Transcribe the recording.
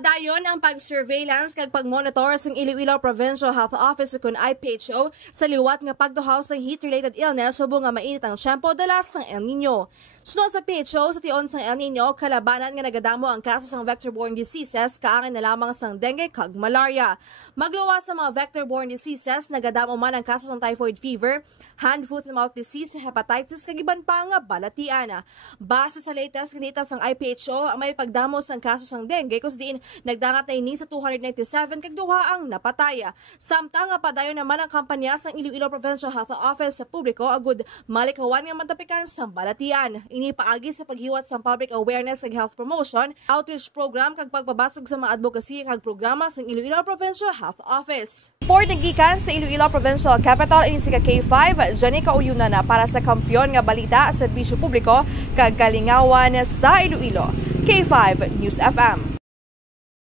Padayon ang pag-surveillance kag pag-monitor sa Iloilo Provincial Health Office kun IPHO sa liwat nga pagduhaw sa heat-related illness subong nga mainit ang tiyempo dalas ng El Nino. Sunod sa PHO sa tion sang El Nino, kalabanan nga nagadamo ang kaso sang vector-borne diseases kaangin na lamang sang dengue kag malaria. Magluwas sa mga vector-borne diseases, nagadamo man ang kaso sang typhoid fever, hand, foot and mouth disease, hepatitis kag iban pa nga balatian. Base sa latest ganita sang IPHO, ang may pagdamo sang kaso sang dengue kus diin nagdangat na ini sa 297 kag duha ang napataya. Samtang nga padayon naman ang kampanya sang Iloilo Provincial Health Office sa publiko agud malikawan nga matapikan sang balatian. Ini paagi sa paghiwat sang public awareness ag health promotion, outreach program kag pagpabasog sa mga advocacy kag programa sang Iloilo Provincial Health Office. Report nagikan sa Iloilo Provincial Capital ini si K5 Janica Uyuna na para sa kampyon nga balita sa serbisyo publiko kag kalingawan sa Iloilo. K5 News FM.